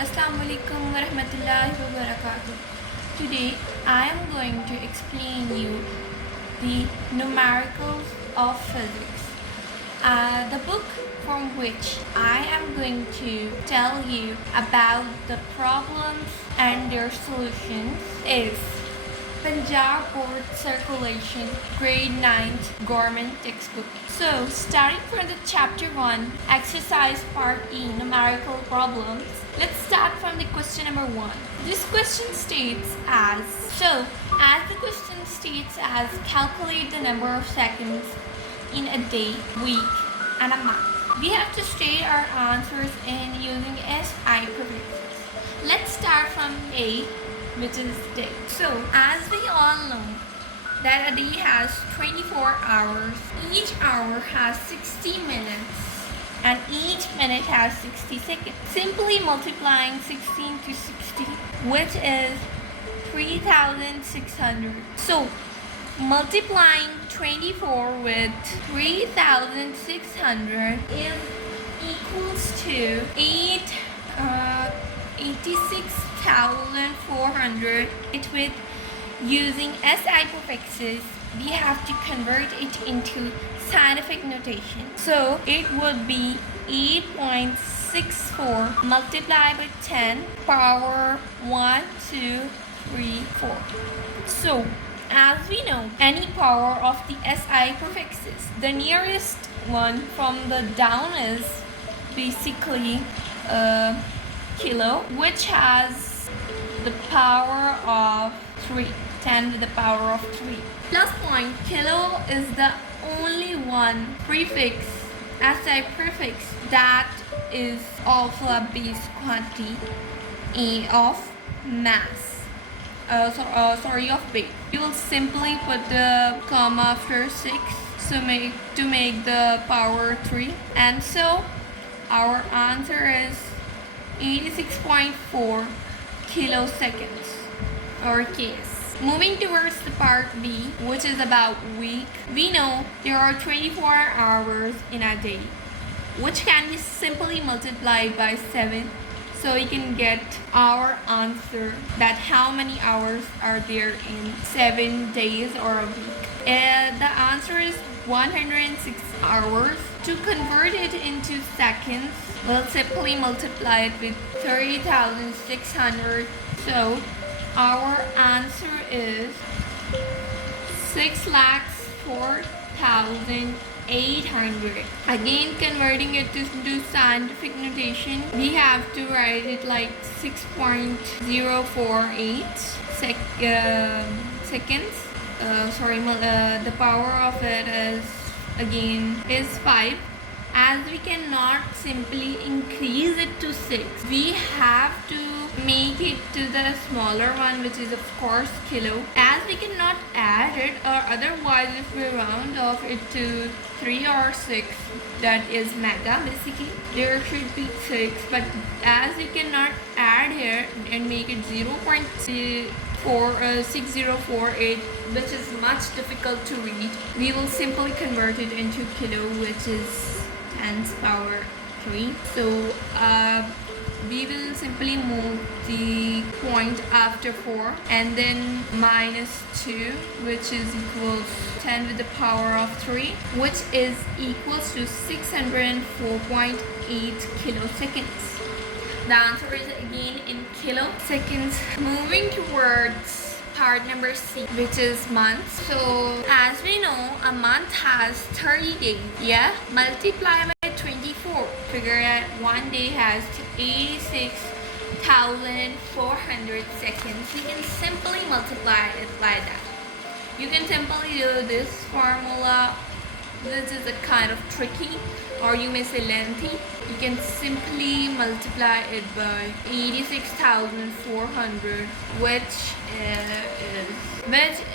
Assalamualaikum warahmatullahi wabarakatuh. Today I am going to explain you the numericals of physics. The book from which I am going to tell you about the problems and their solutions is Punjab Board Circulation Grade 9th Government Textbook. So, starting from the Chapter 1, Exercise Part E, Numerical Problems, let's start from the question number 1. This question states as, calculate the number of seconds in a day, week, and a month. We have to state our answers in using SI prefixes. Let's start from A, which is day. So, as we all know, that a day has 24 hours, each hour has 60 minutes, and each minute has 60 seconds. Simply multiplying 16 to 60, which is 3,600. So, multiplying 24 with 3,600 is equals to 86,400. With using SI prefixes, we have to convert it into scientific notation. So it would be 8.64 multiplied by 10 power 1, 2, 3, 4. So as we know, any power of the SI prefixes, the nearest one from the down is basically kilo, which has the power of 3, 10 to the power of 3. Plus point, kilo is the only one prefix, SI prefix, that is also a base quantity of mass. Of weight. You will simply put the comma after 6 to make the power 3, and so our answer is 86.4 kiloseconds or Ks. Moving towards the part B, which is about week, we know there are 24 hours in a day, which can be simply multiplied by 7. So we can get our answer that how many hours are there in 7 days or a week. The answer is 106 hours. To convert it into seconds, we'll simply multiply it with 30,600. So our answer is 6,04,800. Again, converting it to scientific notation, we have to write it like 6.048 seconds. The power of it is 5. As we cannot simply increase it to 6, we have to make it to the smaller one, which is of course kilo, as we cannot add it, or otherwise if we round off it to 3 or 6, that is mega basically, there should be 6, but as we cannot add here and make it 0.6048, which is much difficult to read, we will simply convert it into kilo, which is 10's power 3. So we will simply move the point after 4 and then minus 2, which is equals 10 with the power of 3, which is equals to 604.8 kiloseconds. The answer is again in kiloseconds. Moving towards part number C, which is months. So as we know, a month has 30 days. Yeah, multiply by 24. Figure that one day has 86,400 seconds. You can simply multiply it like that. You can simply do this formula. This is a kind of tricky, or you may say lengthy. You can simply multiply it by 86,400, which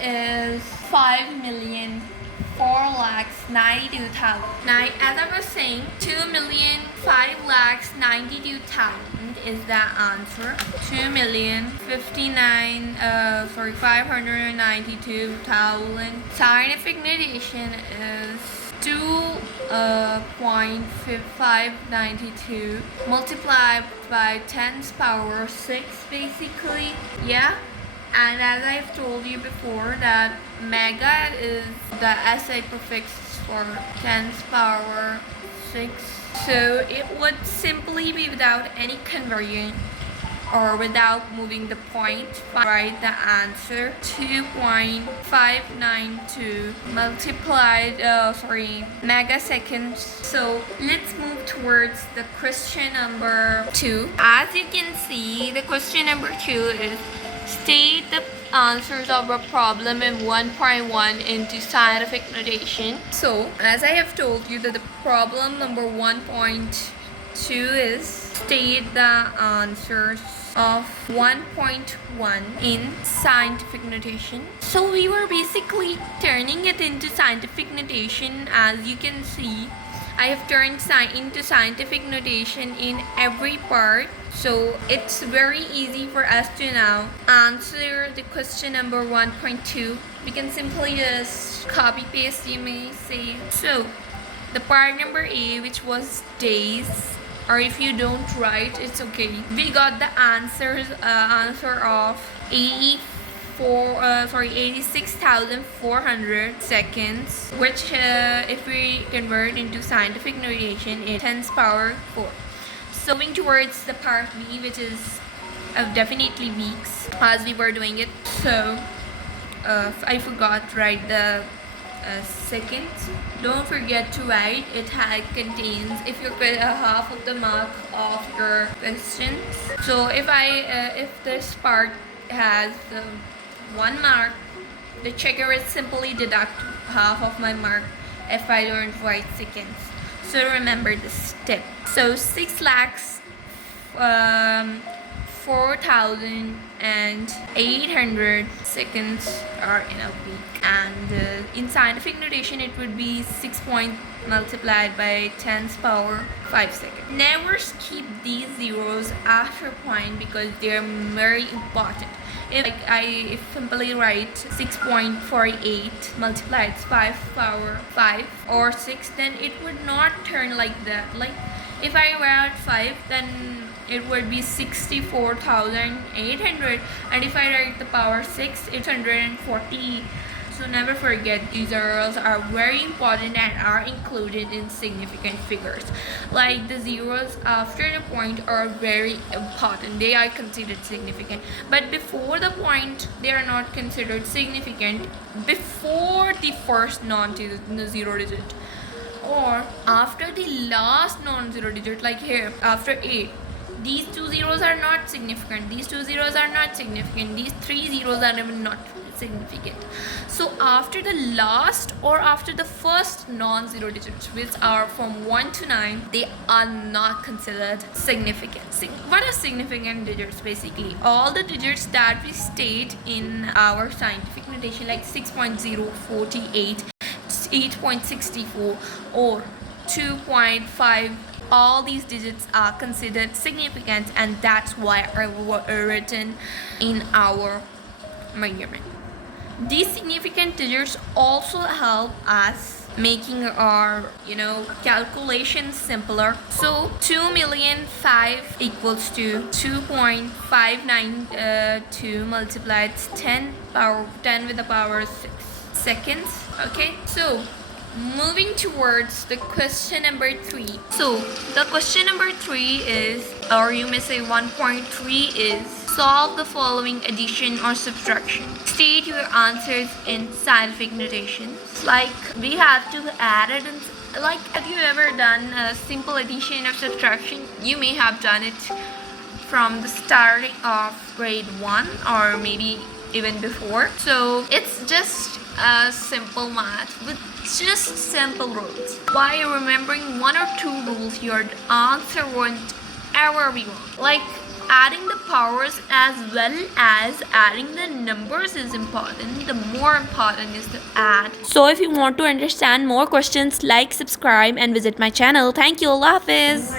is 5,492,000. Now, as I was saying, 2,592,000 is the answer. 592,000. Scientific notation is 2.592 multiplied by 10's power 6 basically. Yeah. And as I've told you before that mega is the SI prefix for 10's power 6. So it would simply be without any conversion or without moving the point. Write the answer 2.592 multiplied megaseconds. So let's move towards the question number 2. As you can see, the question number 2 is state the answers of a problem in 1.1 into scientific notation. So as I have told you that the problem number 1.2 is state the answers of 1.1 in scientific notation. So we were basically turning it into scientific notation. As you can see, I have turned into scientific notation in every part. So it's very easy for us to now answer the question number 1.2. We can simply just copy paste, you may say. So the part number A, which was days, or if you don't write, it's okay. We got the answer of 86,400 seconds, which if we convert into scientific notation is 10's power 4. So moving towards the part B, which is definitely weeks, as we were doing it. So I forgot to write the seconds. Don't forget to write. It contains, if you get half of the mark of your questions. So if this part has 1 mark, the checker will simply deduct half of my mark if I don't write seconds. So remember this step. So 6,04,800 seconds are in a week. And in scientific notation, it would be 6 multiplied by 10's power 5 seconds. Never skip these zeros after point because they're very important. If I simply write 6.48 multiplied 5 power 5 or 6, then it would not turn like that. Like if I write 5, then it would be 64,800, and if I write the power 6, it's 140. So never forget, these zeros are very important and are included in significant figures. Like the zeros after the point are very important. They are considered significant. But before the point, they are not considered significant before the first non-zero digit. Or after the last non-zero digit, like here, after 8. These 2 zeros are not significant. These 2 zeros are not significant. These 3 zeros are even not significant. So after the last or after the first non-zero digits, which are from 1 to 9, they are not considered significant. What are significant digits? Basically all the digits that we state in our scientific notation, like 6.048, 8.64 or 2.5. All these digits are considered significant, and that's why are written in our measurement. These significant digits also help us making our calculations simpler. So 2,000,005 equals to 2.592 multiplied 10 with the power 6 seconds. Okay, so moving towards the question number 3. So the question number 3 is, or you may say 1.3 is, solve the following addition or subtraction. State your answers in scientific notation. Like we have to add it in, like have you ever done a simple addition or subtraction? You may have done it from the starting of grade 1 or maybe even before. So it's just a simple math with just simple rules. By remembering 1 or 2 rules, your answer won't ever be wrong. Like adding the powers as well as adding the numbers is important. The more important is to add. So if you want to understand more questions, like, subscribe and visit my channel. Thank you. Allah Hafiz.